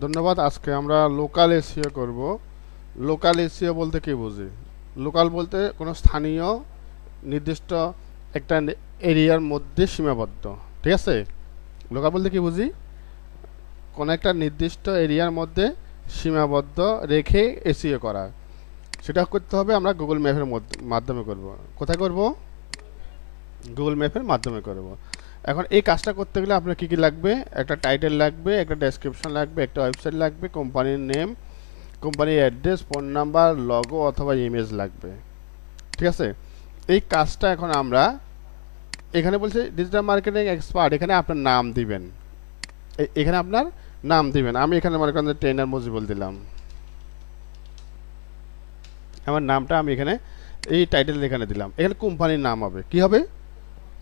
ধন্যবাদ। আজকে আমরা লোকাল এসইও করব। লোকাল এসইও বলতে কি বুঝি? লোকাল বলতে কোনো স্থানীয় নির্দিষ্ট একটা এরিয়ার মধ্যে সীমাবদ্ধ। ঠিক আছে? লোকাল বলতে কি বুঝি? কোনো একটা নির্দিষ্ট এরিয়ার মধ্যে সীমাবদ্ধ রেখে এসইও করা। সেটা করতে হবে আমরা গুগল ম্যাপের মাধ্যমে করব। কোথায় করব? গুগল ম্যাপের মাধ্যমে করব। এখন এই কাজটা করতে গেলে আপনার কি কি লাগবে? একটা টাইটেল লাগবে, একটা ডেসক্রিপশন লাগবে, একটা ওয়েবসাইট লাগবে, কোম্পানির নেম, কোম্পানির অ্যাড্রেস, ফোন নাম্বার, লগো অথবা ইমেজ লাগবে। ঠিক আছে? এই কাজটা এখন আমরা এখানে বলছে ডিজিটাল মার্কেটিং এক্সপার্ট, এখানে আপনার নাম দিবেন। এখানে আপনার নাম দিবেন। আমি এখানে মনে করেন ট্রেনার মজিবুল দিলাম। আমার নামটা আমি এখানে এই টাইটেল এখানে দিলাম। এখানে কোম্পানির নাম হবে কি হবে?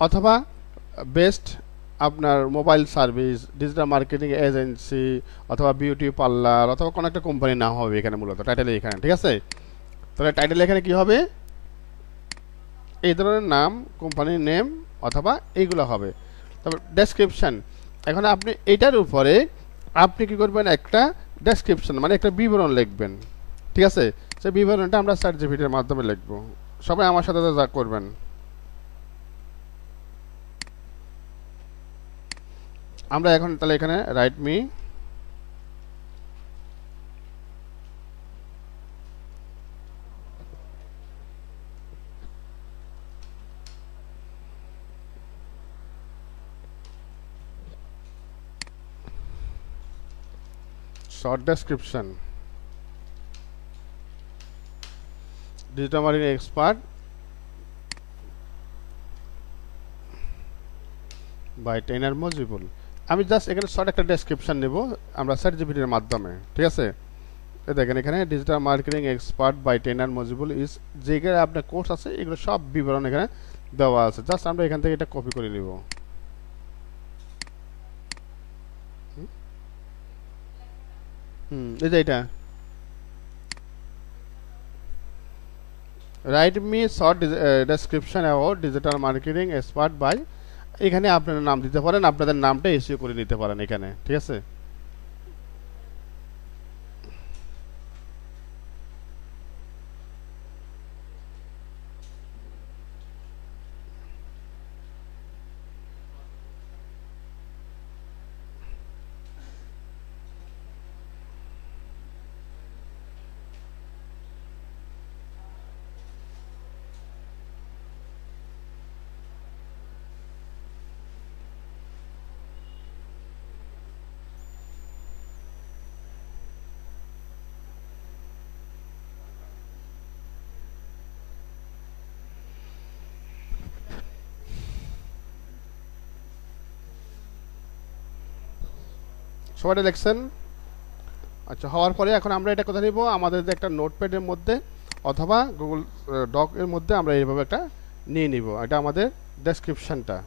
অথবা বেস্ট আপনার mobile service, digital marketing agency, অথবা বিউটি পার্লার, অথবা কোনো একটা কোম্পানির নাম হবে এখানে, মূলত টাইটেল এখানে। ঠিক আছে? তাহলে টাইটেল এখানে কি হবে? এই ধরনের নাম, কোম্পানির নেম অথবা এইগুলো হবে। তারপর ডেসক্রিপশন। এখন আপনি এটার উপরে আপনি কি করবেন? একটা ডেসক্রিপশন মানে একটা বিবরণ লিখবেন। ঠিক আছে? সেই বিবরণটা আমরা চ্যাট জিপিটির মাধ্যমে লিখবো। সবাই আমার সাথে যা করবেন। আমরা এখন তাহলে এখানে write me short description digital marketing expert by trainer Mojibul. আমি জাস্ট এখানে শর্ট একটা ডেসক্রিপশন নেব আমরা চ্যাট জিপিটির মাধ্যমে। ঠিক আছে? দেখেন এখানে digital marketing expert by trainer Mojibul is, যেগুলো আপনার কোর্স আছে এগুলো সব বিবরণ এখানে দেওয়া আছে। জাস্ট আমরা এখান থেকে এটা কপি করে নিব। এই যে এটা write me short description about digital marketing expert by, এখানে আপনারা নাম দিতে পারেন, আপনাদের নামটা এসিও করে নিতে পারেন এখানে। ঠিক আছে? সবাই দেখছেন? আচ্ছা, হওয়ার পরে এখন আমরা এটা কোথায় নিব? আমাদের যে একটা নোটপ্যাডের মধ্যে অথবা গুগল ডক এর মধ্যে আমরা এইভাবে একটা নিয়ে নিব। এটা আমাদের ডেসক্রিপশনটা।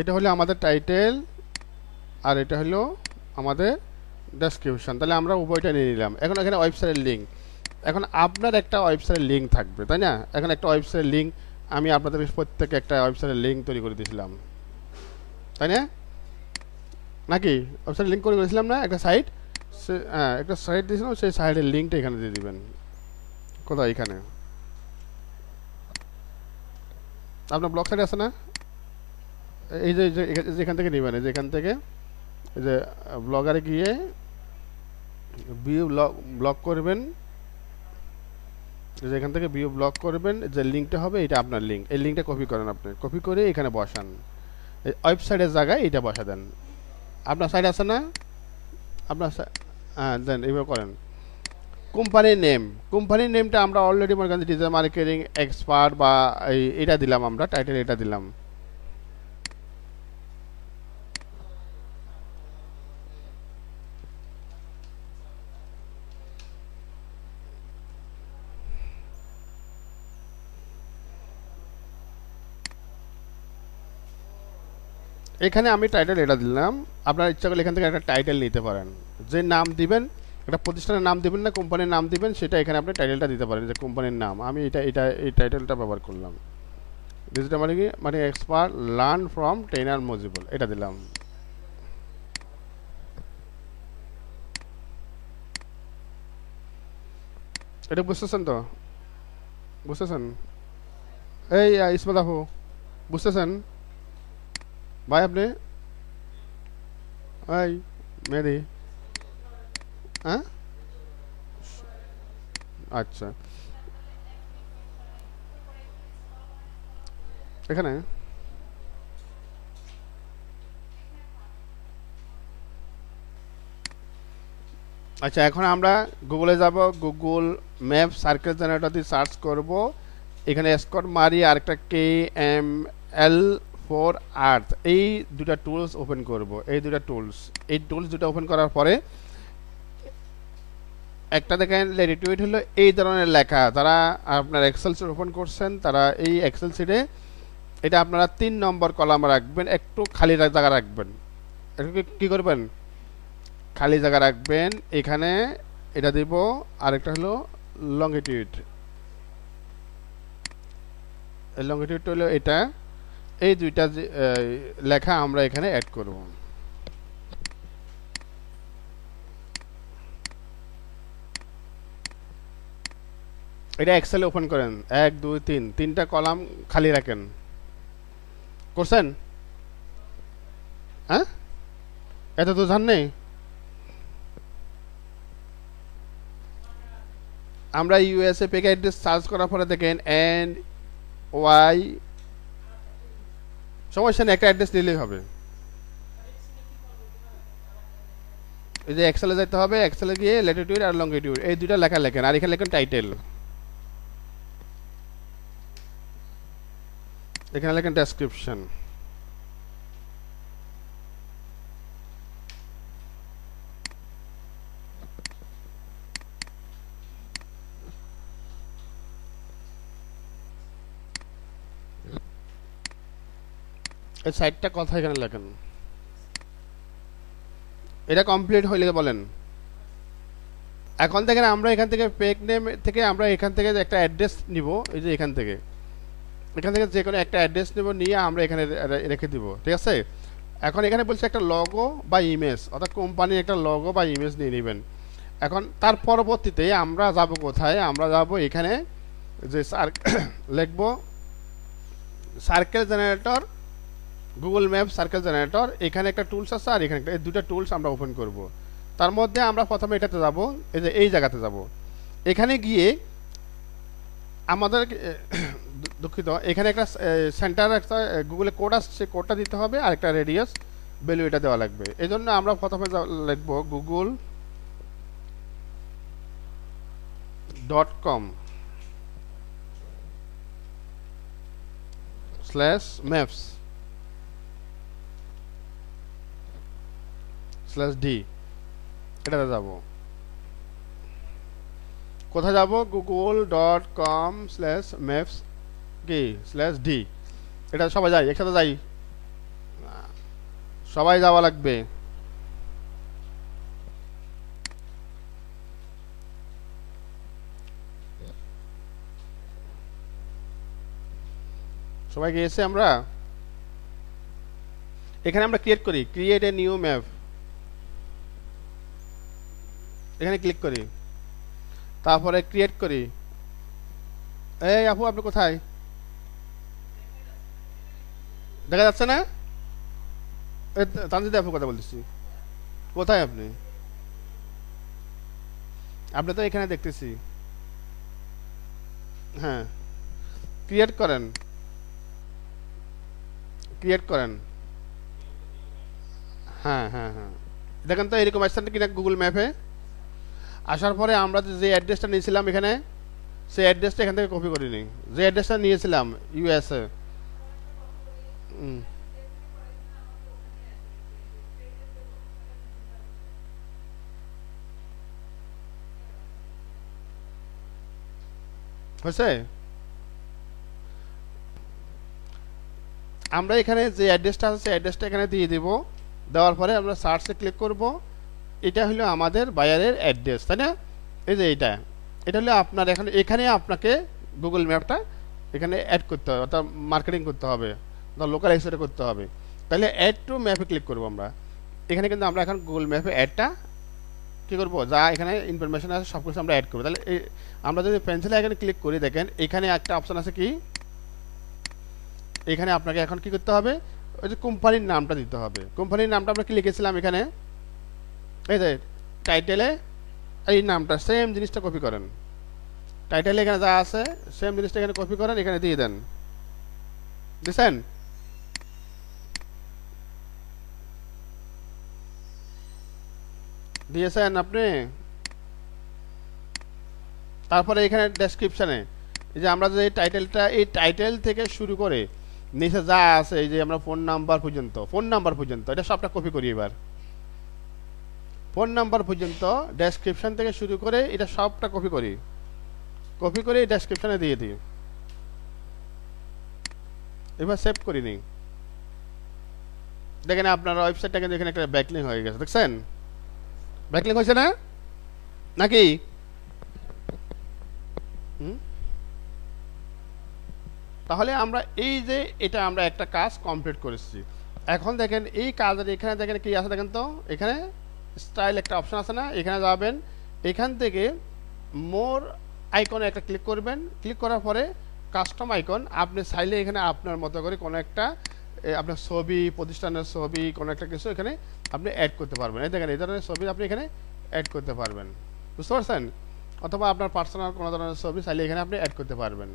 এটা হলো আমাদের টাইটেল আর এটা হলো আমাদের ডেসক্রিপশন। তাহলে আমরা উভয়টা নিয়ে নিলাম। এখন এখানে ওয়েবসাইটের লিঙ্ক। এখন আপনার একটা ওয়েবসাইটের লিঙ্ক থাকবে, তাই না? এখন একটা ওয়েবসাইটের লিঙ্ক আমি আপনাদের প্রত্যেকে একটা ওয়েবসাইটের লিঙ্ক তৈরি করে দিয়েছিলাম, তাই না? নাকি ওয়েবসাইট লিঙ্ক করে দিয়েছিলাম না একটা সাইট? হ্যাঁ, একটা সাইট দিয়েছিলাম, সেই সাইটের লিঙ্কটা এখানে দিয়ে দিবেন। কোথায়? এখানে আপনার ব্লগ সাইট আছে না? এই যে যেখান থেকে নেবেন, এই যে এখান থেকে এই যে ব্লগারে গিয়ে ভিউ ব্লগ করবেন। এই যে এখান থেকে ভিউ ব্লগ করবেন, যে লিঙ্কটা হবে এটা আপনার লিঙ্ক। এই লিঙ্কটা কপি করেন, আপনি কপি করে এখানে বসান। এই ওয়েবসাইটের জায়গায় এটা বসা দেন। আপনার সাইট আছে না? আপনার হ্যাঁ, দেন এইভাবে করেন। কোম্পানির নেম, কোম্পানির নেমটা আমরা অলরেডি মনে করেন ডিজিটাল মার্কেটিং এক্সপার্ট বা এটা দিলাম, আমরা টাইটেল এটা দিলাম। এখানে আমি টাইটেল এটা দিলাম, আপনার ইচ্ছা করলে এখান থেকে একটা টাইটেল নিতে পারেন, যে নাম দিবেন, একটা প্রতিষ্ঠানের নাম দিবেন না কোম্পানির নাম দিবেন, সেটা এখানে আপনি টাইটেলটা দিতে পারেন, যে কোম্পানির নাম। আমি এই টাইটেলটা ব্যবহার করলাম, ডিজিটাল মানে কি, মানে এক্সপার্ট লার্ন ফ্রম ট্রেনার মজিবল, এটা দিলাম। এটা বুঝতেছেন তো? বুঝতেছেন? এই ইসমাত আপু, বুঝতেছেন ভাই আপনি? এই মেহেদি, হ্যাঁ, আচ্ছা, এখানে আচ্ছা, এখন আমরা গুগলে যাব, গুগল ম্যাপ সার্কেল জেনারেটর দিয়ে সার্চ করব, এখানে স্কট মারি আর একটা KML ফর আর্থ, এই দুটা টুলস ওপেন করব, এই টুলস দুটো ওপেন করার পরে একটা দেখেন ল্যাটিটিউড হলো এই ধরনের লেখা, যারা আপনার এক্সেল শিট ওপেন করছেন তারা এই এক্সেল শিটে এটা আপনারা 3 নম্বর কলাম রাখবেন, একটু খালি জায়গা রাখবেন। এটাকে কি করবেন, খালি জায়গা রাখবেন, এখানে এটা দিব, আরেকটা হলো লংগিটিউড, লংগিটিউড হলো এটা, এই দুইটা লেখা আমরা এখানে অ্যাড করব। এটা এক্সেলে ওপেন করেন, 1 2 3 তিনটা কলাম খালি রাখেন, করছেন? হ্যাঁ, এত তো জান নেই। আমরা ইউএসএ পেকে অ্যাড্রেস সার্চ করার পরে দেখেন এন্ড ওয়াই, সমস্যা নেই, একটা অ্যাড্রেস দিলেই হবে। এই যে এক্সেলে যেতে হবে, এক্সেলে গিয়ে ল্যাটিটিউড আর লংগিটিউড এই দুইটা লেখা লেখেন, আর এখানে লেখেন টাইটেল, এখানে লেখেন ডেসক্রিপশন। এই সাইটটা কথা এখানে লেখেন। এটা কমপ্লিট হইলে বলেন। এখন দেখেন আমরা এখান থেকে পেক নেম থেকে আমরা এখান থেকে একটা অ্যাড্রেস নিব, এই যে এখান থেকে যে কোনো একটা অ্যাড্রেস নেব, নিয়ে আমরা এখানে রেখে দিব, ঠিক আছে? এখন এখানে বলছে একটা লগো বা ইমেজ, অর্থাৎ কোম্পানির একটা লগো বা ইমেজ নিয়ে নেবেন। এখন তার পরবর্তীতে আমরা যাব কোথায়, আমরা যাব এখানে যে লিখব circle generator, Google map circle generator, এখানে একটা টুলস আছে আর এখানে এই দুটো টুলস আমরা ওপেন করব। তার মধ্যে আমরা প্রথমে এটাতে যাব, এই যে এই জায়গাতে যাব, এখানে গিয়ে আমাদের দুঃখিত, এখানে একটা সেন্টার, একটা গুগলে কোড আসছে, কোডটা দিতে হবে, আর একটা রেডিয়াস ভ্যালু এটা দেওয়া লাগবে। এই জন্য আমরা প্রথমে লিখব google.com/maps/d, এটাতে যাব। কোথায় যাব, google.com/maps কি /d, এটা সবাই যাই, একসাথে যাই, সবাই যাওয়া লাগবে। সবাই গিয়েছে, আমরা এখানে আমরা ক্রিয়েট এ নিউ ম্যাপ, এখানে ক্লিক করি, তারপরে ক্রিয়েট করি। এই আপু আপনি কোথায়, দেখা যাচ্ছে না? তানজিদ আপু কথা বলতেছি, কোথায় আপনি? আপনি তো এখানে দেখতেছি। হ্যাঁ, ক্রিয়েট করেন, ক্রিয়েট করেন। হ্যাঁ হ্যাঁ হ্যাঁ, দেখেন তো এরকম আসছেন কিনা গুগল ম্যাপে। আসার পরে আমরা যে অ্যাড্রেসটা নিয়েছিলাম এখানে, সেই অ্যাড্রেসটা এখান থেকে কপি করে নিই, যে অ্যাড্রেসটা নিয়েছিলাম ইউএসএ। হয়েছে? আমরা এখানে যে অ্যাড্রেসটা আছে সেই অ্যাড্রেসটা এখানে দিয়ে দিব। দেওয়ার পরে আমরা সার্চে ক্লিক করব। এটা হলো আমাদের বায়ারের অ্যাড্রেস, তাই না? এই যে এটা হলো আপনার এখানে আপনাকে গুগল ম্যাপটা এখানে অ্যাড করতে হবে, অর্থাৎ মার্কেটিং করতে হবে, লোকাল এক্সিট করতে হবে। তাহলে অ্যাড টু ম্যাপে ক্লিক করব আমরা। এখানে কিন্তু আমরা এখন গুগল ম্যাপে অ্যাডটা কী করবো, যা এখানে ইনফরমেশন আছে সব কিছু আমরা অ্যাড করবো। তাহলে আমরা যদি পেন্সিলে এখানে ক্লিক করি, দেখেন এখানে একটা অপশান আছে কি, এখানে আপনাকে এখন কি করতে হবে, ওই যে কোম্পানির নামটা দিতে হবে। কোম্পানির নামটা আমরা কি লিখেছিলাম এখানে, এই যে টাইটেলে এই নামটা সেম জিনিসটা কপি করেন। টাইটেলে এখানে যা আছে সেম জিনিসটা এখানে কপি করেন, এখানে দিয়ে দেন। দিছেন? দিয়েছেন আপনি? তারপরে এখানে ডেসক্রিপশানে এই যে আমরা যে টাইটেলটা, এই টাইটেল থেকে শুরু করে নিচে যা আছে, এই যে আমরা ফোন নাম্বার পর্যন্ত এটা সবটা কপি করি। এবার ফোন নাম্বার পর্যন্ত ডেসক্রিপশন থেকে শুরু করে এটা সবটা কপি করে ডেসক্রিপশনে দিয়ে দিই। এবার সেভ করি নি। দেখেন আপনার ওয়েবসাইটটা কিন্তু এখানে একটা ব্যাকলিঙ্ক হয়ে গেছে, দেখছেন? ব্যাকলিঙ্ক হয়েছে না নাকি? তাহলে আমরা এই যে এটা আমরা একটা কাজ কমপ্লিট করেছি। এখন দেখেন এই কাজের এখানে দেখেন কি আছে, দেখেন তো এখানে স্টাইল একটা অপশন আছে না, এখানে যাবেন, এখান থেকে মোর আইকনে একটা ক্লিক করবেন। ক্লিক করার পরে কাস্টম আইকন, আপনি চাইলে এখানে আপনার মতো করে কোনো একটা আপনার ছবি, প্রতিষ্ঠানের ছবি, কোনো একটা কিছু এখানে আপনি অ্যাড করতে পারবেন। এই দেখেন এই ধরনের ছবি আপনি এখানে অ্যাড করতে পারবেন, বুঝতে পারছেন? অথবা আপনার পার্সোনাল কোনো ধরনের ছবি চাইলে এখানে আপনি অ্যাড করতে পারবেন।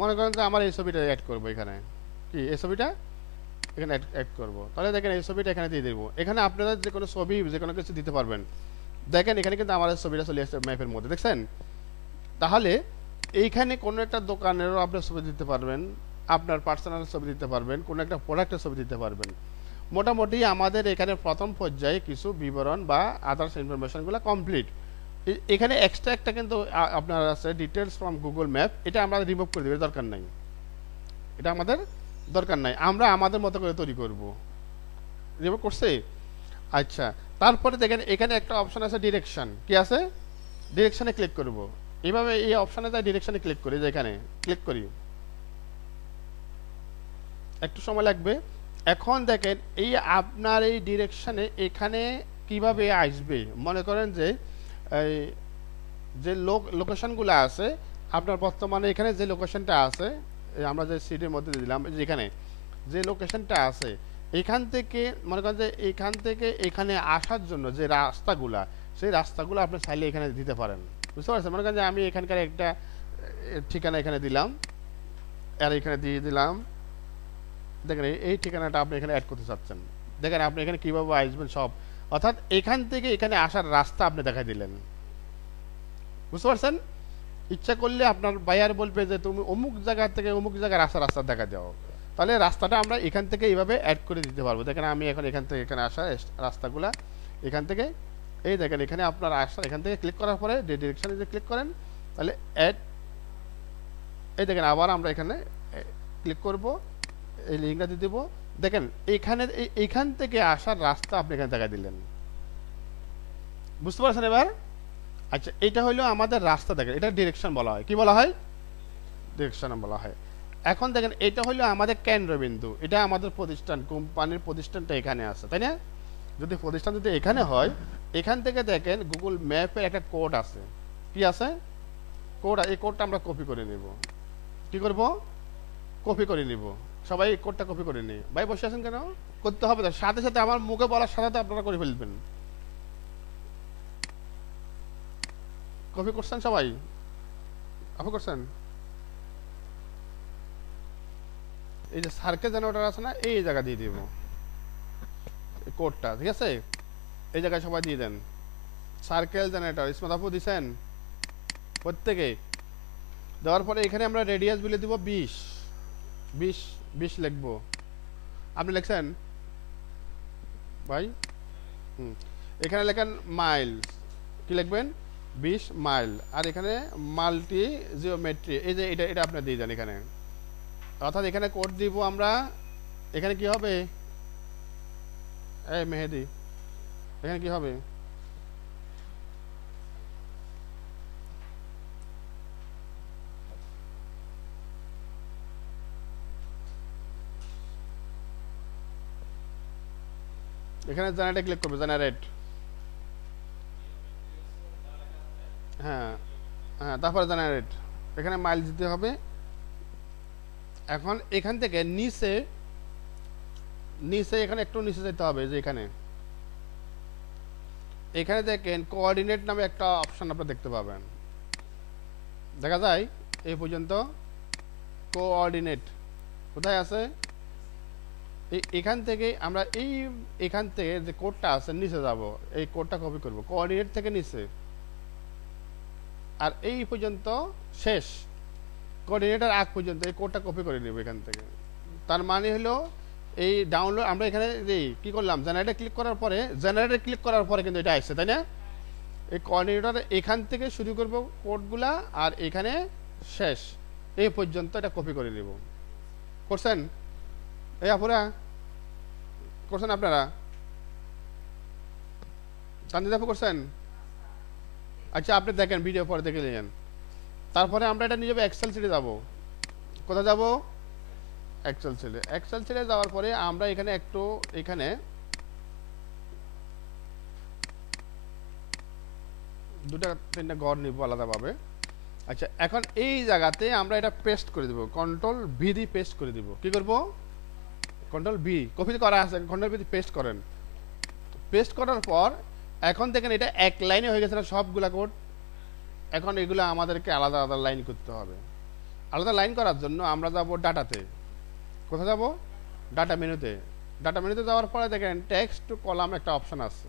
মনে করেন যে আমার এই ছবিটা অ্যাড করবো, এখানে কি এই ছবিটা এখানে অ্যাড করবো। তাহলে দেখেন এই ছবিটা এখানে দিয়ে দেবো। এখানে আপনারা যে কোনো ছবি, যে কোনো কিছু দিতে পারবেন। দেখেন এখানে কিন্তু আমার ছবিটা চলে আসছে ম্যাপের মধ্যে, দেখছেন? তাহলে এইখানে কোনো একটা দোকানেরও আপনার ছবি দিতে পারবেন, আপনার পার্সোনাল ছবি দিতে পারবেন, কোনো একটা প্রোডাক্টের ছবি দিতে পারবেন। মোটামুটি আমাদের এখানে প্রথম পর্যায়ে কিছু বিবরণ বা আদার্স ইনফরমেশনগুলো কমপ্লিট। এখানে এক্সট্রা একটা কিন্তু আপনার আছে ডিটেলস ফ্রম গুগল ম্যাপ, এটা আমরা রিমুভ করে দেব, দরকার নাই, এটা আমাদের দরকার নাই, আমরা আমাদের মতো করে তৈরি করব। রিমুভ করছে? আচ্ছা, তারপরে দেখেন এখানে একটা অপশন আছে ডিরেকশন, কি আছে? ডিরেকশনে ক্লিক করব। এইভাবে এই অপশনে যাই ডিরেকশনে ক্লিক করি, যে এখানে ক্লিক করি, একটু সময় লাগবে। এখন দেখেন এই আপনার এই ডিরেকশনে এখানে কিভাবে আসবে, মনে করেন যে যে লোকেশনগুলো আছে আপনার বর্তমানে এখানে যে লোকেশনটা আছে, আমরা যে সিটির মধ্যে দিলাম, যেখানে যে লোকেশনটা আছে এখান থেকে মনে করেন যে এখান থেকে এখানে আসার জন্য যে রাস্তাগুলা, সেই রাস্তাগুলো আপনি চাইলে এখানে দিতে পারেন, বুঝতে পারছেন? মনে করেন যে আমি এখানকার একটা ঠিকানা এখানে দিলাম, আর এখানে দিয়ে দিলাম। দেখেন এই ঠিকানাটা আপনি এখানে অ্যাড করতে চাচ্ছেন, দেখেন আপনি এখানে কীভাবে আসবেন সব, অর্থাৎ এখান থেকে এখানে আসার রাস্তা আপনি দেখাই দিলেন, বুঝতে পারছেন? ইচ্ছা করলে আপনার বায়ার বলবে যে তুমি অমুক জায়গা থেকে অমুক জায়গায় রাস্তা দেখা দাও, তাহলে রাস্তাটা আমরা এখান থেকে এইভাবে অ্যাড করে দিতে পারবো। দেখেন আমি এখন এখান থেকে এখানে আসা রাস্তাগুলা এখান থেকে, এই দেখেন এখানে আপনার আসা, এখান থেকে ক্লিক করার পরে যে ডিরেকশনে যে ক্লিক করেন তাহলে অ্যাড, এই দেখেন আবার আমরা এখানে ক্লিক করব, এই লিঙ্কটা দিয়ে দেবো। দেখেন এইখান থেকে আসার রাস্তা আপনি এখানে দেখা দিলেন, বুঝতে পারছেন এবার? আচ্ছা, এটা হলো আমাদের রাস্তা, দেখেন এটা ডিরেকশন বলা হয়, কি বলা হয়? ডিরেকশন বলা হয়। এখন দেখেন এটা হলো আমাদের কেন্দ্রবিন্দু, এটা আমাদের প্রতিষ্ঠান, কোম্পানির প্রতিষ্ঠানটা এখানে আছে, তাই না? যদি প্রতিষ্ঠান যদি এখানে হয়, এখান থেকে দেখেন গুগল ম্যাপের একটা কোড আছে, কি আছে? কোড, এই কোডটা আমরা কপি করে নেব। কি করব? কপি করে নিব। সবাই এই কোডটা কপি করে নিই। ভাই বসে আছেন কেন? করতে হবে, সাথে সাথে আমার মুখে বলার সাথে সাথে আপনারা করে ফেলবেন। কপি করছেন সবাই? কপি করছেন? এই যে সার্কেল জেনারেটর আছে না, এই জায়গা দিয়ে দিব কোডটা, ঠিক আছে? এই জায়গায় সবাই দিয়ে দেন সার্কেল জেনারেটর। ইসমত আপু দিছেন প্রত্যেকে? দেওয়ার পরে এখানে আমরা রেডিয়াস বলে দিব 20 20 20 লিখবো। আপনি লিখছেন ভাই? এখানে লেখেন মাইল, কি লিখবেন 20 মাইল, আর এখানে মাল্টি জিওমেট্রি, এই যে এটা এটা আপনি দিয়ে দেন এখানে, অর্থাৎ এখানে কোড দিব আমরা। এখানে কি হবে এই মেহেদি, এখানে কি হবে এখানে জেনারেটে ক্লিক করবে, জেনারেট, হ্যাঁ হ্যাঁ, তারপরে জেনারেট, এখানে মাইল দিতে হবে। এখন এখান থেকে নিচে নিচে এখানে একটু নিচে যেতে হবে, যে এখানে এখানে দেখেন কোঅর্ডিনেট নামে একটা অপশন আপনারা দেখতে পাবেন, দেখা যায় এই পর্যন্ত কোঅর্ডিনেট কোথায় আছে, এখান থেকে আমরা এখান থেকে যে কোডটা আছে নিচে যাব, এই কোডটা কপি করব কোঅর্ডিনেট থেকে নিচে, আর এই পর্যন্ত শেষ কোঅর্ডিনেটের আগ পর্যন্ত এই কোডটা কপি করে নেব এখান থেকে। তার মানে হলো এই ডাউনলোড আমরা এখানে কি করলাম, জেনারেটে ক্লিক করার পরে কিন্তু এটা আসছে, তাই না? এই কোঅর্ডিনেটর এখান থেকে শুরু করব কোডগুলা, আর এখানে শেষ এই পর্যন্ত এটা কপি করে নেব। করছেন এই আপুরা, করছেন আপনারা, তানজিদ আপু করছেন? আচ্ছা আপনি দেখেন, ভিডিও পরে দেখে নিলেন। তারপরে আমরা এটা নিয়ে যাবো এক্সেল সিটে যাব। কোথায় যাব? এক্সেল সিটে। এক্সেল সিটে যাওয়ার পরে আমরা এখানে একটু এখানে দুটা তিনটা ঘর নিব আলাদাভাবে। আচ্ছা এখন এই জায়গাতে আমরা এটা পেস্ট করে দেব, কন্ট্রোল ভি দিয়ে পেস্ট করে দিব। কি করব? কন্ট্রোল ভি, কপি করা আছে, কন্ট্রোল ভি দিয়ে পেস্ট করেন। পেস্ট করার পর এখন দেখেন এটা এক লাইনে হয়ে গেছে না সবগুলা কোড। এখন এগুলো আমাদেরকে আলাদা আলাদা লাইন করতে হবে। আলাদা লাইন করার জন্য আমরা যাব ডাটাতে। কোথায় যাব? ডাটা মেনুতে। ডাটা মেনুতে যাওয়ার পরে দেখেন টেক্সট টু কলাম একটা অপশন আছে,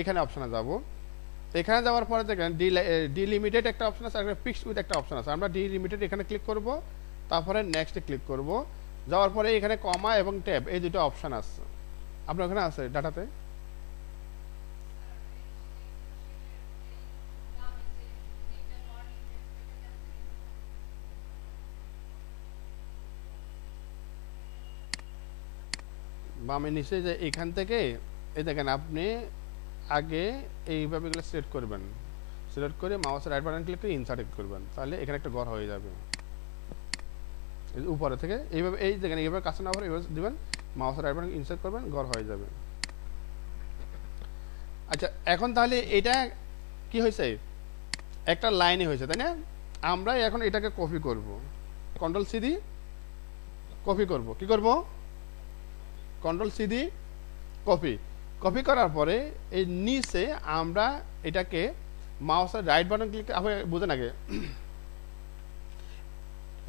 এখানে অপশনে যাব। এখানে যাওয়ার পরে দেখেন ডিলিমিটেড একটা অপশন আছে, আর ফিক্সড উইথ একটা অপশন আছে। আমরা ডিলিমিটেড এখানে ক্লিক করব, তারপরে নেক্সটে ক্লিক করব। যাওয়ার পরে এখানে কমা এবং ট্যাব এই দুটো অপশন আছে, আপনার ওখানে আছে ডাটাতে। বামে নিচে যে এখান থেকে এই দেখেন আপনি আগে এইভাবে এগুলো সিলেক্ট করবেন, সিলেক্ট করে মাউসের রাইট বাটন ক্লিক করে ইনসার্ট করবেন, তাহলে এখানে একটা ঘর হয়ে যাবে উপরে থেকে। এইভাবে এই দেখেন এইভাবে কাছে না হলে এইভাবে দিবেন, মাউসের রাইট বাটন ইনসার্ট করবেন, ঘর হয়ে যাবে। আচ্ছা এখন তাহলে এটা কি হয়েছে? একটা লাইনে হয়েছে, তাই না? আমরা এখন এটাকে কপি করব, কন্ট্রোল সি দি কপি করব। কি করব? কন্ট্রোল সি দি কপি। কপি করার পরে এই নিচে আমরা এটাকে মাউসের রাইট বাটন ক্লিক, আপনি বুঝেন আগে,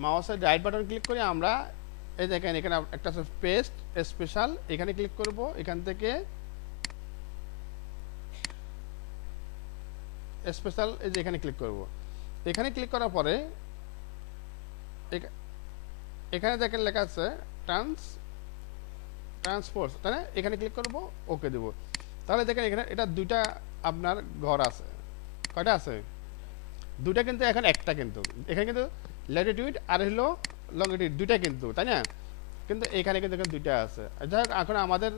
মাউসের রাইট বাটন ক্লিক করে আমরা এই দেখেন এখানে একটা আছে পেস্ট স্পেশাল, এখানে ক্লিক করব। এখান থেকে স্পেশাল এই যে এখানে ক্লিক করব। এখানে ক্লিক করার পরে এখানে দেখেন লেখা আছে ট্রান্সপোর্ট, তাই না? এখানে ক্লিক করব, ওকে দেব। তাহলে দেখেন এখানে এটা দুইটা আপনার ঘর আছে। কয়টা আছে? দুইটা, কিন্তু এখন একটা, কিন্তু এখানে কিন্তু ল্যাটিটিউড আর হলো লংটিটিউড দুইটা কিন্তু, তাই না? কিন্তু এখানে কিন্তু দুইটা আছে। যাই হোক এখন আমাদের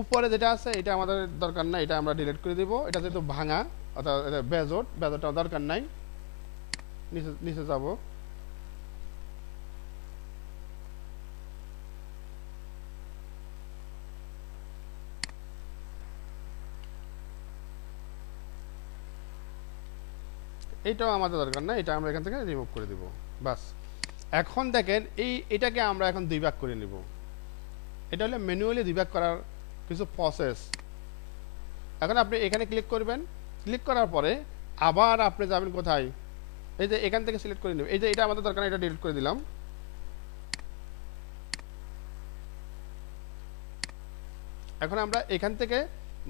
উপরে যেটা আছে এটা আমাদের দরকার নাই, এটা আমরা ডিলিট করে দিব। এটা যেহেতু ভাঙা অর্থাৎ বেজোটটা দরকার নাই। নিচে নিচে যাব, এইটাও আমাদের দরকার না, এটা আমরা এখান থেকে রিমুভ করে দিব, বাস। এখন দেখেন এটাকে আমরা এখন দুই ভাগ করে নিব। এটা হলো ম্যানুয়ালি দুই ভাগ করার কিছু প্রসেস। এখন আপনি এখানে ক্লিক করবেন, ক্লিক করার পরে আবার আপনি যাবেন কোথায়, এই যে এখান থেকে সিলেক্ট করে নেবেন। এই যে এটা আমাদের দরকার না, এটা ডিলিট করে দিলাম। এখন আমরা এখান থেকে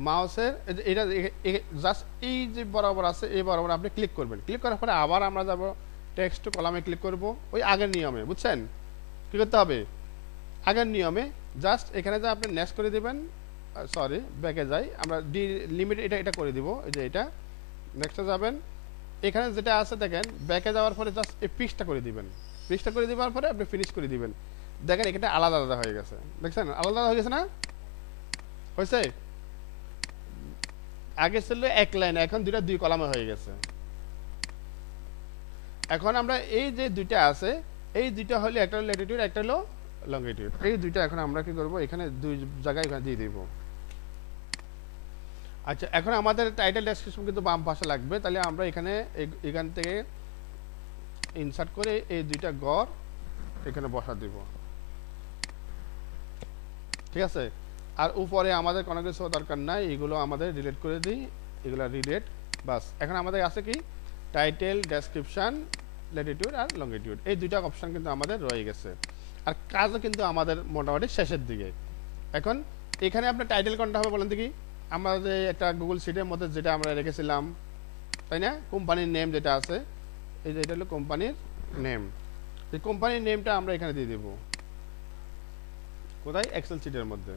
মাউসের এটা জাস্ট এই যে বরাবর আছে এই বরাবর আপনি ক্লিক করবেন। ক্লিক করার পরে আবার আমরা যাব টেক্সট কলামে ক্লিক করব, ওই আগের নিয়মে, বুঝছেন? কি করতে হবে? আগের নিয়মে জাস্ট এখানে যা আপনি নেক্সট করে দিবেন, সরি ব্যাকে যাই, আমরা ডি লিমিট এটা করে দিব, এই যে এটা নেক্সটে যাবেন, এখানে যেটা আছে দেখেন ব্যাকে যাওয়ার পরে জাস্ট এই পিক্সটা করে দিবেন, পিক্সটা করে দেওয়ার পরে আপনি ফিনিশ করে দিবেন, দেখেন এটা আলাদা আলাদা হয়ে গেছে, দেখছেন আলাদা আলাদা হয়ে গেছে না, হয়েছে? আগে ছিল এক লাইন, এখন দুই কলামে হয়ে গেছে। এখন আমরা এই যে দুইটা আছে, এই দুইটা হলো একটা হলো ল্যাটিটিউড, একটা হলো লঙ্গিটিউড, এই দুইটা এখন আমরা কি করব, এখানে দুই জায়গায় এখানে দিয়ে দিব। আচ্ছা, এখন আমাদের টাইটেল ডেসক্রিপশন কিন্তু বাম পাশে লাগবে, তাহলে আমরা এখান থেকে ইনসার্ট করে এই দুইটা গড় এখানে বসা দিব, ঠিক আছে? আর উপরে আমাদের কোনো কিছু দরকার নাই, এগুলো আমাদের রিলেট করে দিই, এগুলো রিলেট, বাস। এখন আমাদের আছে কি টাইটেল ডেসক্রিপশন ল্যাটিটিউড আর লঙ্গিটিউড, এই দুইটা অপশন কিন্তু আমাদের রয়ে গেছে, আর কাজও কিন্তু আমাদের মোটামুটি শেষের দিকে। এখন এখানে আপনার টাইটেল কোনটা হবে বলেন দেখি, আমাদের একটা গুগল শিটের মধ্যে যেটা আমরা রেখেছিলাম, তাই না, কোম্পানির নেম যেটা আছে, এই যে এটা হলো কোম্পানির নেম, এই কোম্পানির নেমটা আমরা এখানে দিয়ে দেব, কোথায়, এক্সেল শিটের মধ্যে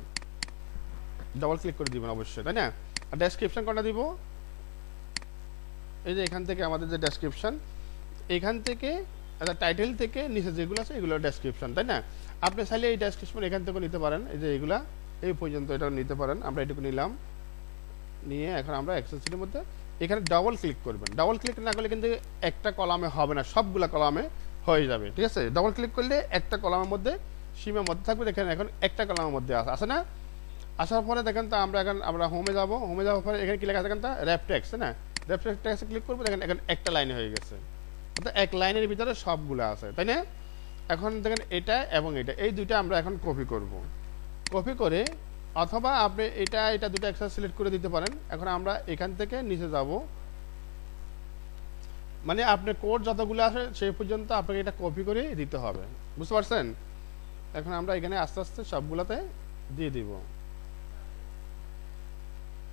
ডবল ক্লিক করে দিবেন অবশ্যই, তাই না? আর ডেসক্রিপশন কোনটা দিব, এই যে এখান থেকে আমাদের যে ডেসক্রিপশন, এখান থেকে টাইটেল থেকে নিচে যেগুলো আছে এগুলো ডেসক্রিপশন, তাই না? আপনি চাইলে এই ডেসক্রিপশন এখান থেকে নিতে পারেন, এই যে এগুলা এই পর্যন্ত এটা নিতে পারেন, আমরা এটুকু নিলাম, নিয়ে এখন আমরা এক্সেল শিটের মধ্যে এখানে ডাবল ক্লিক করবেন, ডাবল ক্লিক না করলে কিন্তু একটা কলামে হবে না, সবগুলা কলামে হয়ে যাবে, ঠিক আছে? ডাবল ক্লিক করলে একটা কলামের মধ্যে সীমার মধ্যে থাকবে, দেখেন এখন একটা কলামের মধ্যে আসে না, আসার পরে দেখেন তো আমরা হোমে যাব, হোমে যাওয়ার পরে এখানে কি লেখা আছে দেখেন তো, র‍্যাপ টেক্সট, না র‍্যাপ টেক্সটে ক্লিক করব, দেখেন এখন একটা লাইনে হয়ে গেছে, অর্থাৎ এক লাইনের ভিতরে সবগুলো আছে, তাই না? এখন দেখেন এটা এবং এটা, এই দুইটা আমরা এখন কপি করব, কপি করে অথবা আপনি এটা দুটো একসাথে সিলেক্ট করে দিতে পারেন। এখন আমরা এখান থেকে নিচে যাব, মানে আপনার কোড যতগুলো আসে সেই পর্যন্ত আপনাকে এটা কপি করে দিতে হবে, বুঝতে পারছেন? এখন আমরা এখানে আস্তে আস্তে সবগুলাতে দিয়ে দিব,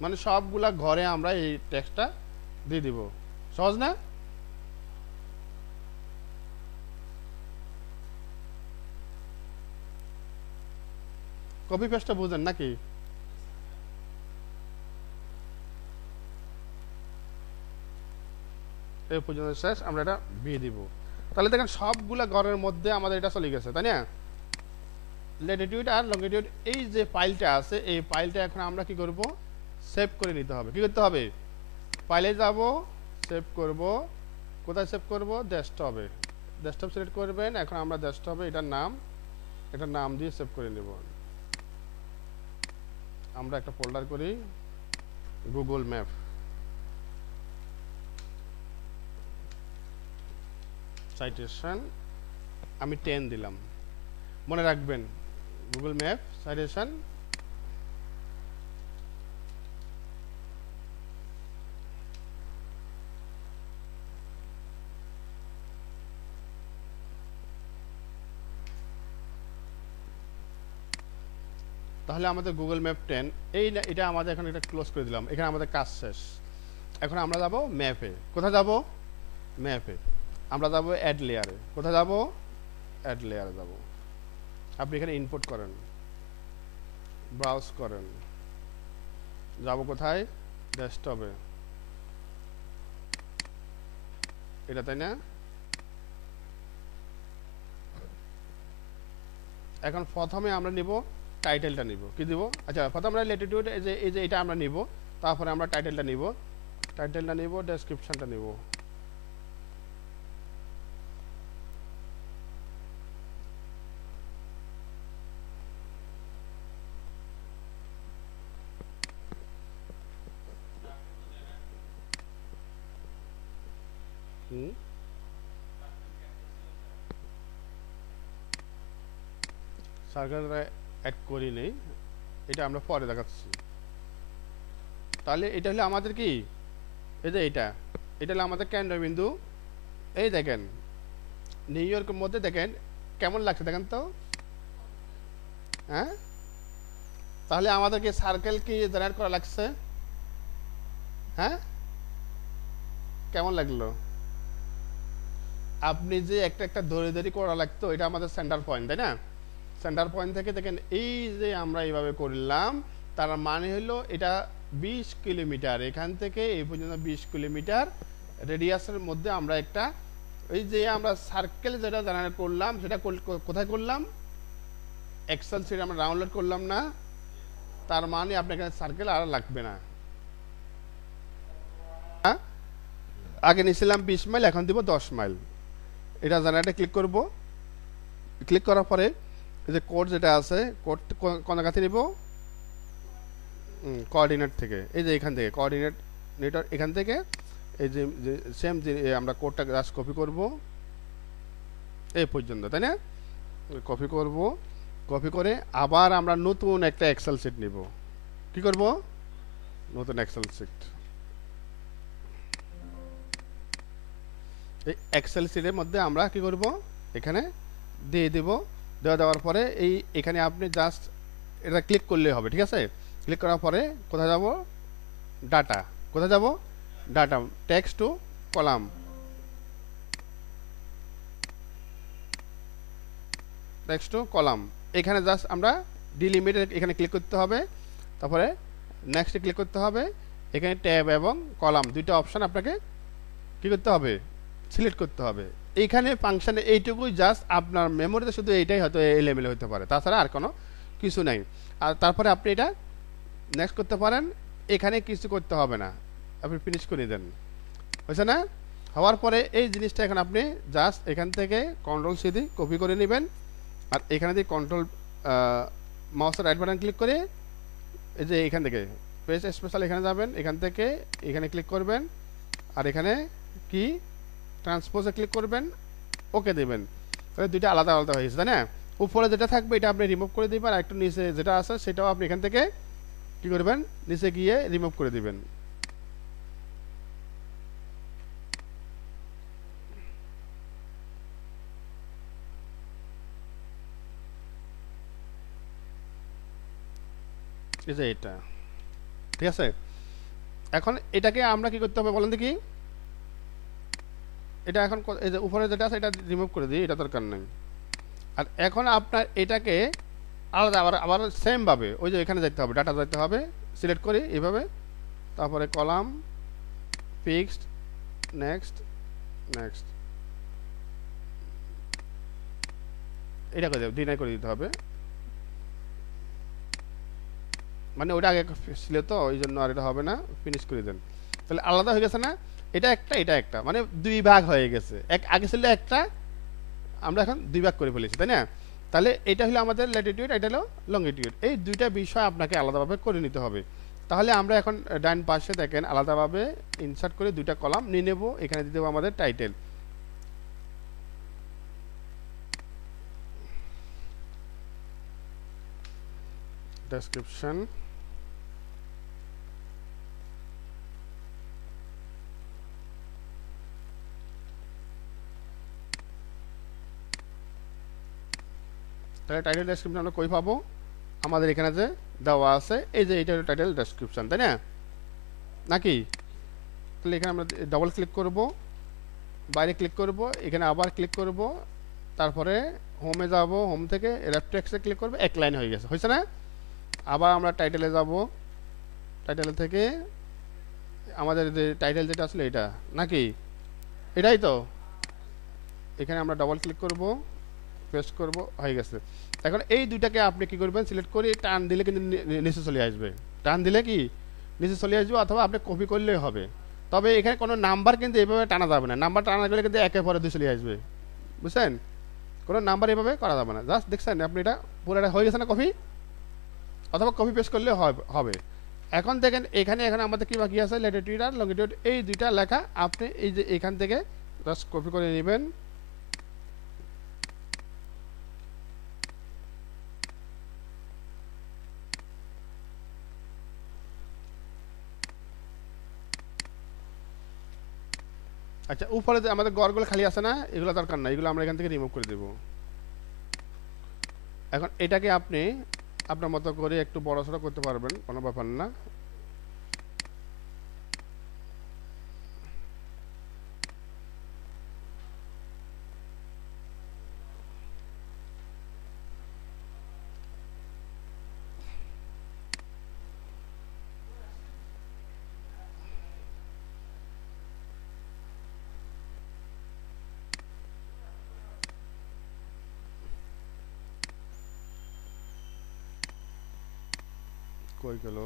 মানে সবগুলা ঘরে আমরা এই টেক্সটটা দিয়ে দিব, সহজ না? কপি পেস্টটা বুঝেন নাকি? এই পর্যন্ত শেষ, আমরা এটা দিয়ে দিব, তাহলে দেখেন সবগুলা ঘরের মধ্যে আমাদের এটা চলে গেছে, তাই না? ল্যাটিটিউড আর লঙ্গিটিউড এই যে ফাইলটা আছে, এই ফাইলটা এখন আমরা কি করব, সেভ করে নিতে হবে। কি করতে হবে, ফাইলে যাব, সেভ করব, কোথায় সেভ করব, ডেস্কটপে, ডেস্কটপ সিলেক্ট করবেন, এখন আমরা ডেস্কটপে এটার নাম দিয়ে সেভ করে নেব, আমরা একটা ফোল্ডার করি গুগল ম্যাপ, সাইটেশন আমি 10 দিলাম, মনে রাখবেন গুগল ম্যাপ সাইটেশন তাহলে আমাদের গুগল ম্যাপ 10 এটা আমাদের এখন এটা ক্লোজ করে দিলাম, এখানে আমাদের কাজ শেষ। এখন আমরা যাব ম্যাপে, কোথায় যাব, ম্যাপে আমরা যাব অ্যাড লেয়ারে, কোথায় যাব, অ্যাড লেয়ারে যাব, আপনি এখানে ইনপুট করেন, ব্রাউজ করেন, যাব কোথায়, ডেস্কটপে, এটা তাই না? এখন প্রথমে আমরা নিব টাইটেলটা নিব, কি দিব, আচ্ছা প্রথমে আমরা ল্যাটিটিউড এই যে এটা আমরা নিব, তারপরে আমরা টাইটেলটা নিব, ডেসক্রিপশনটা নিব, সার্কেলটা অ্যাড করি নেই, এটা আমরা পরে দেখাচ্ছি। তাহলে এটা হলো আমাদের কি, এই যে এটা হলো আমাদের কেন্দ্রবিন্দু, এই দেখেন নিউ ইয়র্কের মধ্যে দেখেন কেমন লাগছে, দেখেন তো, হ্যাঁ? তাহলে আমাদেরকে সার্কেল কি জেনারেট করা লাগছে, হ্যাঁ? কেমন লাগলো? আপনি যে একটা ধরে করা লাগতো, এটা আমাদের সেন্টার পয়েন্ট, তাই না? সেন্টার পয়েন্ট থেকে দেখেন এই যে আমরা এইভাবে করলাম, তার মানে হলো এটা 20 কিলোমিটার, এখান থেকে এই পর্যন্ত 20 কিলোমিটার রেডিয়াসের মধ্যে আমরা একটা, এই যে আমরা সার্কেল যেটা জেনারেট করলাম সেটা কোথায় করলাম, এক্সেল শিট আমরা ডাউনলোড করলাম না, তার মানে আপনার এখানে সার্কেল আর লাগবে না। আগে নিয়েছিলাম 20 মাইল, এখন দিব 10 মাইল। এটা জেনারেটে ক্লিক করব, ক্লিক করার পরে এই যে কোড যেটা আছে, কোড কোন জায়গা থেকে নিব, কোঅর্ডিনেট থেকে, এই যে এখান থেকে কোঅর্ডিনেট নেটওয়ার্ক, এখান থেকে এই যে সেম যে আমরা কোডটা জাস্ট কপি করব এই পর্যন্ত, তাই না? কপি করব, কপি করে আবার আমরা নতুন একটা এক্সেল শিট নিব। কি করব, নতুন এক্সেল শিট, এই এক্সেল শিটের মধ্যে আমরা কি করব, এখানে দিয়ে দেব। দেওয়ার পরে এই এখানে আপনি জাস্ট এটা ক্লিক করলেই হবে, ঠিক আছে? ক্লিক করার পরে কোথায় যাব, ডাটা, কোথায় যাব, data, text to column, text to column, এখানে জাস্ট আমরা ডিলিমিটেড এখানে ক্লিক করতে হবে, তারপরে নেক্সটে ক্লিক করতে হবে। এখানে ট্যাব এবং কলাম দুইটা অপশন আপনাকে কি করতে হবে, সিলেক্ট করতে হবে। এইখানে ফাংশনে এইটুকুই, জাস্ট আপনার মেমোরিতে শুধু এইটাই হয়তো এলোমেলো হতে পারে, তাছাড়া আর কোনো কিছু নাই। আর তারপরে আপনি এটা নেক্সট করতে পারেন, এখানে কিছু করতে হবে না, আপনি ফিনিশ করে দেন, হয়েছে না? হওয়ার পরে এই জিনিসটা এখন আপনি জাস্ট এখান থেকে কন্ট্রোল সি দিয়ে কপি করে নেবেন, আর এখানে দিয়ে কন্ট্রোল মাউসের রাইট বাটন ক্লিক করে এই যে এখান থেকে পেজ স্পেশাল এখানে যাবেন, এখান থেকে এখানে ক্লিক করবেন, আর এখানে কি ট্রান্সপোজে ক্লিক করবেন, ওকে দেবেন। তাহলে দুইটা আলাদা আলাদা হয়েছে, তাই না? উপরে যেটা থাকবে এটা আপনি রিমুভ করে দিবেন, আর একটু নিচে যেটা আছে সেটাও আপনি এখান থেকে কি করবেন, নিচে গিয়ে রিমুভ করে দিবেন। এই যে এটা, ঠিক আছে? এখন এটাকে আমরা কি করতে হবে বলেন দেখি, এটা এখন এই যে উপরে যেটা আছে এটা রিমুভ করে দিই, এটা দরকার নেই। আর এখন আপনার এটাকে আলাদা আবার আবার সেম ভাবে ওই যে এখানে যেতে হবে, ডাটা যেতে হবে, সিলেক্ট করি এইভাবে, তারপরে কলাম, ফিক্সড, নেক্সট, নেক্সট, এটা করে দেব, ডিনাই করে দিতে হবে, মানে ওটা আগে ছিল তো ওই জন্য আর এটা হবে না, ফিনিশ করে দেন। তাহলে আলাদা হয়ে গেছে না, এটা একটা এটা একটা, মানে দুই ভাগ হয়ে গেছে, এক আগে ছিল একটা, আমরা এখন দুই ভাগ করে ফেলেছি, তাই না? তাহলে এটা হলো আমাদের ল্যাটিটিউড, এটা হলো লঙ্গিটিউড, এই দুইটা বিষয় আপনাকে আলাদাভাবে করে নিতে হবে। তাহলে আমরা এখন ডান পাশে দেখেন আলাদাভাবে ইনসার্ট করে দুইটা কলাম নিয়ে নেব, এখানে দিয়ে দেবো আমাদের টাইটেল, ডেসক্রিপশন, তাহলে টাইটেল ডেসক্রিপশন আমরা কই পাবো, আমাদের এখানে যে দেওয়া আছে এই যে এটা হলো টাইটেল ডেসক্রিপশন, তাই না? নাকি? তাহলে এখানে আমরা ডবল ক্লিক করব, বাইরে ক্লিক করব, এখানে আবার ক্লিক করব, তারপরে হোমে যাব, হোম থেকে রেফটেক্সে ক্লিক করব, এক লাইন হয়ে গেছে, হয়েছে না? আবার আমরা টাইটেলে যাব, টাইটেল থেকে আমাদের যে টাইটেল যেটা আসলে এটা, নাকি? এটাই তো, এখানে আমরা ডবল ক্লিক করব, পেস্ট করব, হয়ে গেছে। এখন এই দুইটাকে আপনি কি করবেন, সিলেক্ট করে টান দিলে কিন্তু নিচে চলে আসবে, টান দিলে কি নিচে চলে আসবে, অথবা আপনি কপি করলেই হবে। তবে এখানে কোনো নাম্বার কিন্তু এইভাবে টানা যাবে না, নাম্বার টানা গেলে কিন্তু একে পরে দুই চলে আসবে, বুঝছেন? কোনো নাম্বার এইভাবে করা যাবে না। জাস্ট দেখছেন আপনি এটা পুরোটা হয়ে গেছে না কপি, অথবা কপি পেস্ট করলে হবে। এখন দেখেন এখানে এখন আমাদের কি বাকি আছে, ল্যাটিটিউড আর লঙ্গিটিউড, এই দুইটা লেখা আপনি এই যে এখান থেকে জাস্ট কপি করে নেবেন, আচ্ছা উপরে যে আমাদের গড়গুলো খালি আছে না, এগুলো দরকার না, এগুলো আমরা এখান থেকে রিমুভ করে দেব। এখন এটাকে আপনি আপনার মতো করে একটু বড়সড় করতে পারবেন, কোনো ব্যাপার না। কই গেল?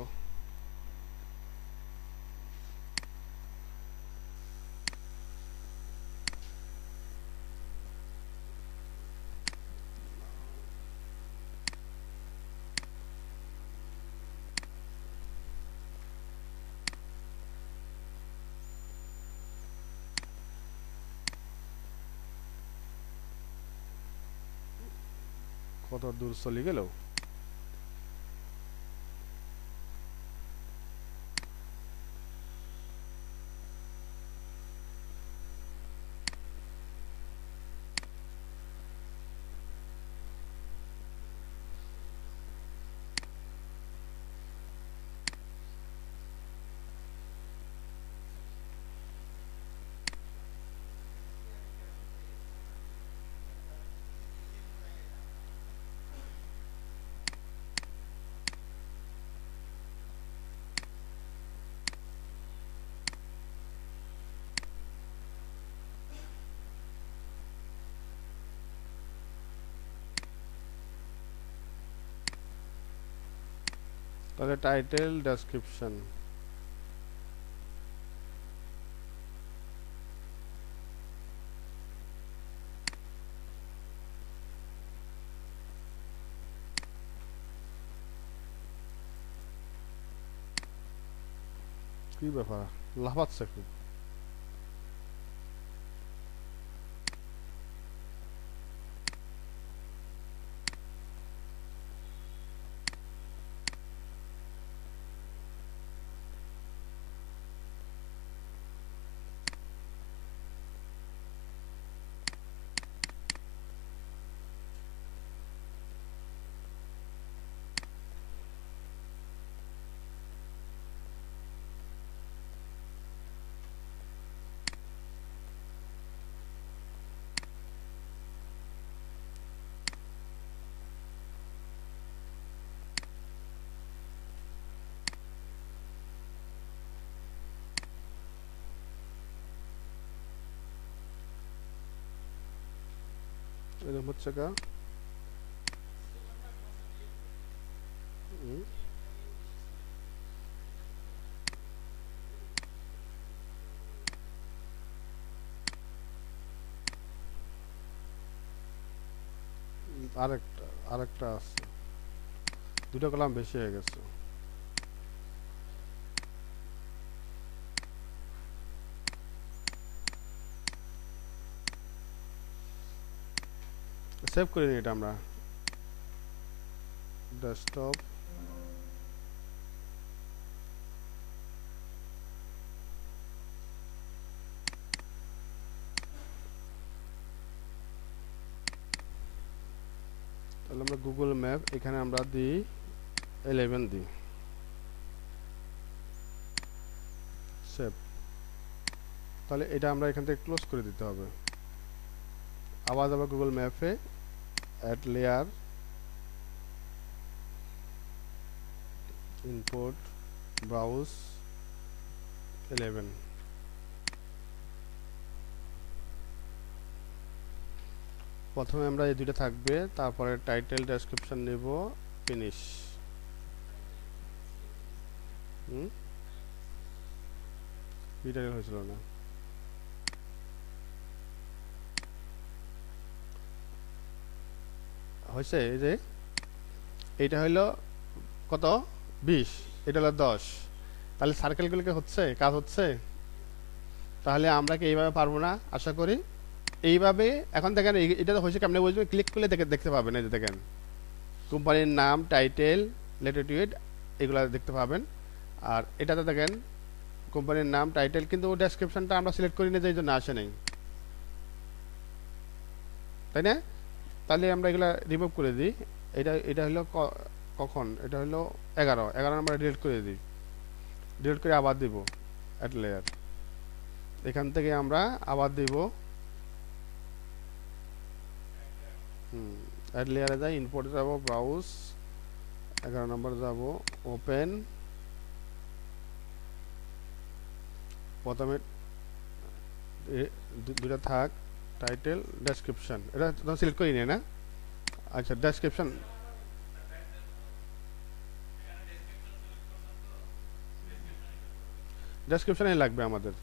কত দূর চলে গেল? তাহলে টাইটেল ডেসক্রিপশন কি ব্যাপার, লাফাচ্ছে খুব। এরকম হচ্ছে কা? হুম, আরেকটা আরেকটা আছে, দুটো কলাম বেশি হয়ে গেছে। সেভ করে নিই এটা আমরা, ডেস্কটপ, তাহলে আমরা গুগল ম্যাপ এখানে আমরা দিই 11 দিই, সেভ। তাহলে এটা আমরা এখান থেকে ক্লোজ করে দিতে হবে। আবার যাবো গুগল ম্যাপে, অ্যাড লেয়ার, ইম্পোর্ট, ব্রাউজ 11। প্রথমে আমরা এই দুইটা থাকবে, তারপরে টাইটেল ডেসক্রিপশন নেব, ফিনিশ। রিটাইটেল হয়েছিল না, হয়েছে। এই যে এইটা হইলো কত, 20, এটা হলো 10। তাহলে সার্কেলগুলোকে হচ্ছে, কাজ হচ্ছে। তাহলে আমরা কি এইভাবে পারবো না? আশা করি এইভাবে। এখন দেখেন এটা তো হয়েছে কেমনে বুঝবেন, ক্লিক করলে দেখতে পাবেন। এই যে দেখেন কোম্পানির নাম, টাইটেল, ল্যাটিটিউড, এগুলো দেখতে পাবেন। আর এটাতে দেখেন কোম্পানির নাম, টাইটেল, কিন্তু ডেসক্রিপশনটা আমরা সিলেক্ট করি না, যে এই জন্য আসে নাই, তাই না? তাহলে আমরা এগুলা রিমুভ করে দিই। এটা হলো কখন, এটা হলো 11 আমরা ডিলিট করে দিই, ডিলিট করে আবার দিব অ্যাড লেয়ার। এখান থেকে আমরা আবার দিব, অ্যাড লেয়ারে যাই, ইম্পোর্টে যাব, ব্রাউজ 11 নম্বর যাব, ওপেন। প্রথমে দুটা থাক, টাইটেল, ডেসক্রিপশন, এটা সিলেক্ট করি না। আচ্ছা, ডেসক্রিপশন ডেসক্রিপশনে লাগবে আমাদের।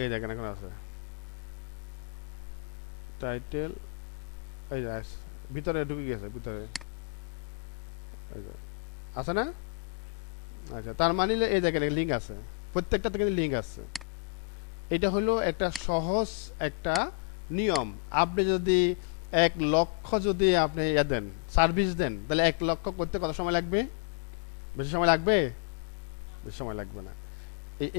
এই দেখেন এখন আছে টাইটেল, এই যে ভিতরে ঢুকে গেছে ভিতরে, এই যে আছে না? আচ্ছা, তার মানে এই দেখেন লিঙ্ক আছে, প্রত্যেকটাতে কিন্তু লিঙ্ক আছে। এটা হলো একটা সহজ একটা নিয়ম। আপনি যদি 1 লক্ষ যদি আপনি দেন, সার্ভিস দেন, তাহলে 1 লক্ষ করতে কত সময় লাগবে? বেশি সময় লাগবে? বেশি সময় লাগবে না।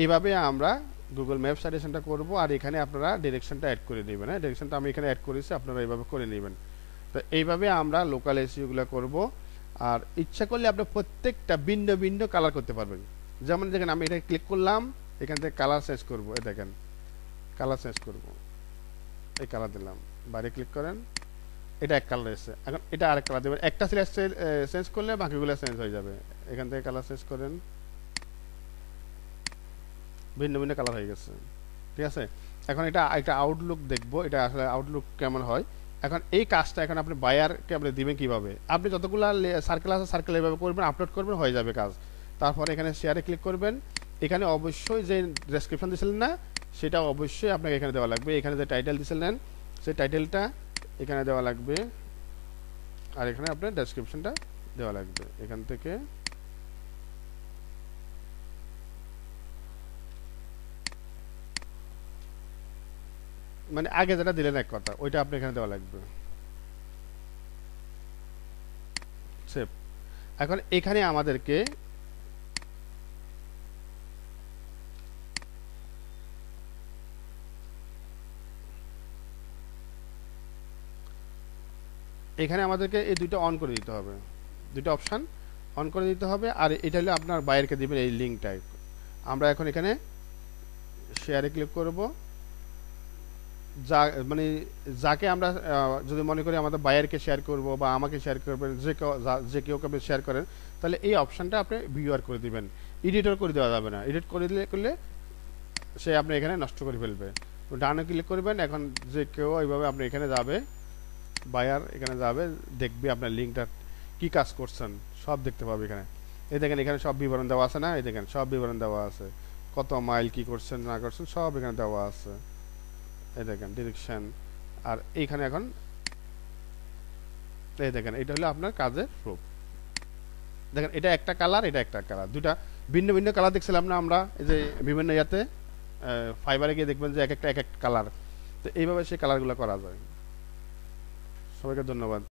এইভাবে আমরা গুগল ম্যাপ সাজেশনটা করব, আর এখানে আপনারা ডিরেকশনটা অ্যাড করে নেবেন। হ্যাঁ, ডিরেকশনটা আমি এখানে অ্যাড করেছি, আপনারা এইভাবে করে নেবেন। তো এইভাবে আমরা লোকাল এসইওগুলো করব। আর ইচ্ছা করলে আপনি প্রত্যেকটা ভিন্ন ভিন্ন কালার করতে পারবেন। যেমন দেখেন আমি এটা ক্লিক করলাম, এখান থেকে কালার চেঞ্জ করব, এই দেখেন কালার চেঞ্জ করব, এই কালার দিলাম, বাইরে ক্লিক করেন, এটা এক কালার এসেছে, এখন এটা আরেক কালার দেবেন। একটা সিলেক্ট চেঞ্জ করলে বাকিগুলো চেঞ্জ হয়ে যাবে। এখান থেকে কালার চেঞ্জ করেন, ভিন্ন ভিন্ন কালার হয়ে গেছে। ঠিক আছে, এখন এটা একটা আউটলুক দেখবো, এটা আসলে আউটলুক কেমন হয়। এখন এই কাজটা এখন আপনি বায়ারকে আপনি দিবেন কিভাবে? আপনি যতগুলো সার্কেল আছে সার্কেল এইভাবে করবেন, আপলোড করবেন, হয়ে যাবে কাজ। তারপরে এখানে শেয়ারে ক্লিক করবেন, এখানে অবশ্যই যে ডেসক্রিপশন দিয়েছিলেন না, সেটা অবশ্যই আপনাকে এখানে দেওয়া লাগবে। এখানে যে টাইটেল দিয়েছিলেন সেই টাইটেলটা এখানে দেওয়া লাগবে, আর এখানে আপনার ডেসক্রিপশনটা দেওয়া লাগবে। এখান থেকে মানে আগে যেটা দিলেন এক কথা, ওইটা আপনি এখানে দেওয়া লাগবে। সেভ। এখন এখানে আমাদেরকে এই দুটো অন করে দিতে হবে, দুটো অপশান অন করে দিতে হবে। আর এটা হলো আপনার বাইরকে দিবেন এই লিঙ্কটাই। আমরা এখন এখানে শেয়ারে ক্লিক করব, যা মানে যাকে আমরা যদি মনে করি আমাদের বায়ারকে শেয়ার করব বা আমাকে শেয়ার করবেন, যে কেউ কেউ শেয়ার করেন, তাহলে এই অপশানটা আপনি ভিউয়ার করে দিবেন। এডিটর করে দেওয়া যাবে না, এডিট করে দিলে সে আপনি এখানে নষ্ট করে ফেলবে। ডানে ক্লিক করবেন, এখন যে কেউ এইভাবে আপনি এখানে যাবে, বায়ার এখানে যাবে, দেখবে আপনার লিঙ্কটা কি কাজ করছেন সব দেখতে পাবে এখানে। এই দেখেন এখানে সব বিবরণ দেওয়া আছে না, এই দেখেন সব বিবরণ দেওয়া আছে, কত মাইল কি করছেন না করছেন সব এখানে দেওয়া আছে। এই দেখেন ডিরেকশন, আর এইখানে এখন এই দেখেন এটা হলো আপনার কাজের প্রুফ। দেখেন এটা একটা কালার, এটা একটা কালার, দুটা ভিন্ন ভিন্ন কালার দেখছিলাম না আমরা, এই যে বিভিন্ন ইয়াতে ফাইবারে গিয়ে দেখবেন যে এক একটা কালার। তো এইভাবে সেই কালারগুলো করা যায়। সবাইকে ধন্যবাদ।